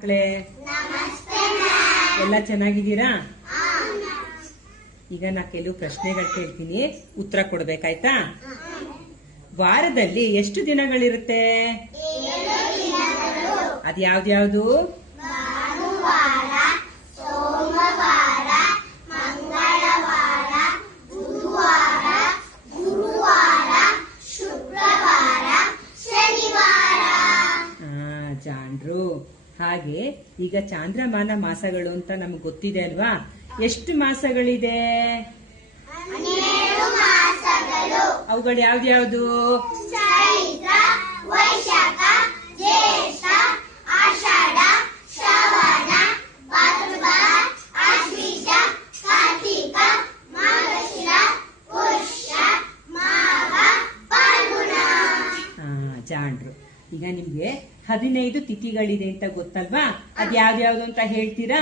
ಮಕ್ಕಳೇ ಎಲ್ಲ ಚೆನ್ನಾಗಿದ್ದೀರಾ? ಈಗ ನಾ ಕೆಲವು ಪ್ರಶ್ನೆಗಳು ಕೇಳ್ತೀನಿ, ಉತ್ತರ ಕೊಡ್ಬೇಕಾಯ್ತಾ? ವಾರದಲ್ಲಿ ಎಷ್ಟು ದಿನಗಳಿರುತ್ತೆ? ಅದ್ಯಾವ್ದ್ಯಾವ್ದು? ಜಾಣ್ರು. ಹಾಗೆ ಈಗ ಚಾಂದ್ರಮಾನ ಮಾಸಗಳು ಅಂತ ನಮ್ಗೆ ಗೊತ್ತಿದೆ ಅಲ್ವಾ? ಎಷ್ಟು ಮಾಸಗಳಿದೆ? ಅವುಗಳು ಯಾವ್ದ್ಯಾವ್ದು? ಜಾಣ್ರು. ಈಗ ನಿಮ್ಗೆ 15 ತಿಥಿಗಳಿದೆ ಅಂತ ಗೊತ್ತಲ್ವಾ? ಅದ್ಯಾವ್ದ್ಯಾವ್ದು ಅಂತ ಹೇಳ್ತೀರಾ?